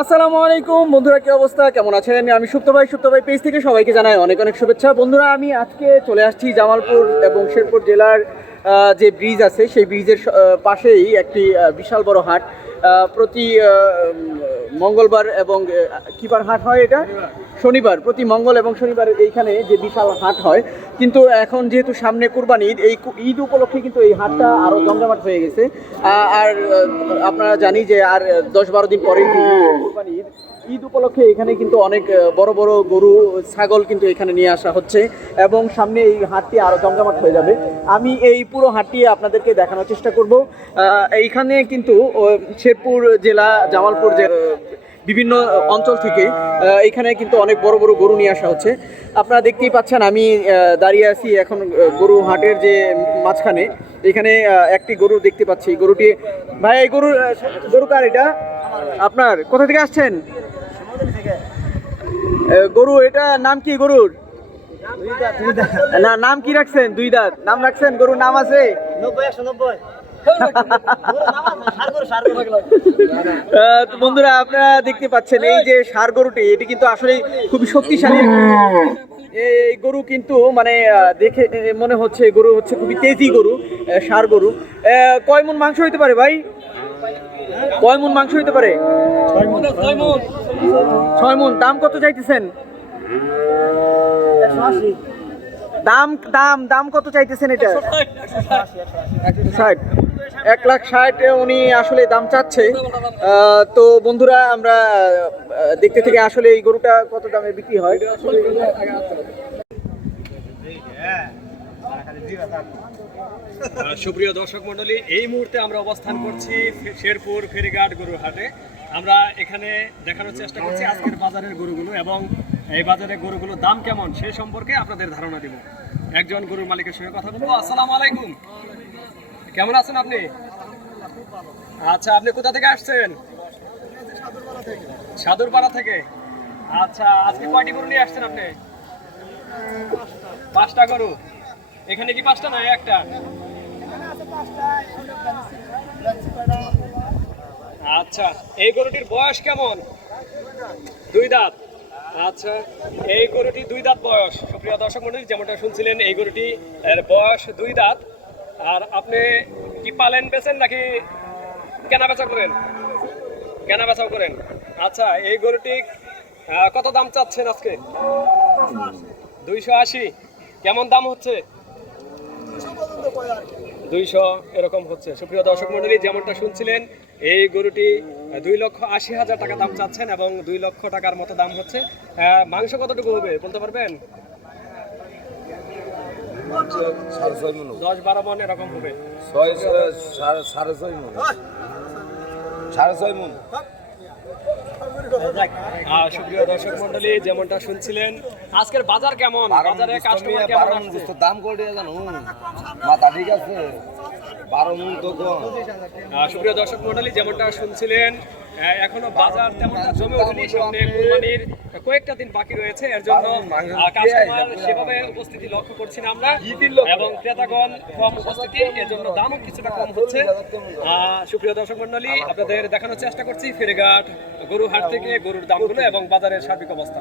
আসসালামু আলাইকুম বন্ধুরা, কি অবস্থা, কেমন আছেন? আমি সুপ্ত ভাই পেজ থেকে সবাইকে জানাই অনেক অনেক শুভেচ্ছা। বন্ধুরা, আমি আজকে চলে আসছি জামালপুর এবং শেরপুর জেলার যে ব্রিজ আছে সেই ব্রিজের পাশেই একটি বিশাল বড় হাট। প্রতি মঙ্গলবার এবং কি বার হাট হয় এটা? শনিবার। প্রতি মঙ্গল এবং শনিবার এইখানে যে বিশাল হাট হয়, কিন্তু এখন যেহেতু সামনে কুরবানি ঈদ, এই ঈদ উপলক্ষে কিন্তু এই হাটটা আরও জমজমাট হয়ে গেছে। আর আপনারা জানি যে আর 10-12 দিন পরেই কুরবানি ঈদ। ঈদ উপলক্ষে এখানে কিন্তু অনেক বড় বড় গরু ছাগল কিন্তু এখানে নিয়ে আসা হচ্ছে এবং সামনে এই হাটটি আরও জমজমাট হয়ে যাবে। আমি এই পুরো হাটটি আপনাদেরকে দেখানোর চেষ্টা করব। এইখানে কিন্তু শেরপুর জেলা, জামালপুর বিভিন্ন অঞ্চল থেকে এখানে কিন্তু অনেক বড় বড় গরু নিয়ে আসা হচ্ছে। আপনারা দেখতেই পাচ্ছেন আমি দাঁড়িয়ে আছি এখন গরু হাটের যে মাঝখানে। এখানে একটি গরু দেখতে পাচ্ছি। গরুটি, ভাই এই গরু কার এটা? আপনার? কোথা থেকে আসছেন? গরু এটা নাম কি গরুর? না, নাম কি রাখছেন? দুই দাঁত নাম রাখছেন? গরুর নাম আছে? 90-190। তো বন্ধুরা, আপনারা দেখতে পাচ্ছেন এই যে ষাঁড় গরুটি, এটি কিন্তু আসলে খুবই শক্তিশালী এই গরু। কিন্তু মানে দেখে মনে হচ্ছে গরু হচ্ছে খুবই তেজি গরু, ষাঁড় গরু। কয় মণ মাংস হইতে পারে ভাই? কয় মণ মাংস হইতে পারে? 6 মণ। দাম কত চাইতেছেন? দাম দাম দাম কত চাইতেছেন এটা? 160। 1,60,000 উনি আসলে দাম চাচ্ছে। তো বন্ধুরা, আমরা দেখতে থেকে আসলে এই গরুটা কত দামে বিক্রি হয়। সুপ্রিয় দর্শক মন্ডলী, এই মুহূর্তে আমরা অবস্থান করছি শেরপুর ফেরিঘাট গরুর হাটে। আমরা এখানে দেখানোর চেষ্টা করছি আজকের বাজারের গরুগুলো এবং এই বাজারের গরুগুলোর দাম কেমন সে সম্পর্কে আপনাদের ধারণা দিব। একজন গরুর মালিকের সঙ্গে কথা বলবো। আসসালামু আলাইকুম, কেমন আছেন আপনি? আচ্ছা, আপনি কোথা থেকে আসছেন? সাদুরপাড়া থেকে। আচ্ছা, আজকে কয়টি গরু নিয়ে আসছেন আপনি? 5টা গরু। এখানে কি 5টা না একটা? আচ্ছা, এই গরুটির বয়স কেমন? 2 দাঁত। আচ্ছা, এই গরুটি 2 দাঁত বয়স। সুপ্রিয় দর্শক মণ্ডলী, যেমনটা শুনছিলেন এই গরুটি এর বয়স 2 দাঁত। আর আপনি কি পালেন বেচেন নাকি কেনা বেচা করেন? কেনা বেচাও করেন। আচ্ছা, এই গরুটি কত দাম চাচ্ছেন আজকে? 280। কেমন দাম হচ্ছে? 200 এরকম হচ্ছে। সুপ্রিয় দর্শক মণ্ডলী, যেমনটা শুনছিলেন এই গরুটি 2,80,000 টাকা দাম চাচ্ছেন এবং 2 লক্ষ টাকার মতো দাম হচ্ছে। মাংস কতটুকু হবে বলতে পারবেন? 10-12 মণ এরকম হবে। 6.5 মণ। সুপ্রিয় দর্শক মণ্ডলী, যেমনটা শুনছিলেন আজকের বাজার কেমন, বাজারে কাস্টমার কেমন আসছে? দাম করে জানো মাথা ঠিক আছে। 12 মণ তো সুপ্রিয় দর্শক মণ্ডলী, যেমনটা শুনছিলেন এখনো বাজার তেমনটা জমে ওঠেনি। সামনে কুরবানির কয়েকটা দিন বাকি রয়েছে, এর জন্য কাস্টমার সেভাবে উপস্থিতি লক্ষ্য করছি না আমরা এবং ক্রেতাগণ কম উপস্থিতি, এর জন্য দামও কিছুটা কম হচ্ছে। সুপ্রিয় দর্শক মণ্ডলী, আপনাদের দেখানোর চেষ্টা করছি ফেরিঘাট গরু হাট থেকে গরুর দামগুলো এবং বাজারের সার্বিক অবস্থা।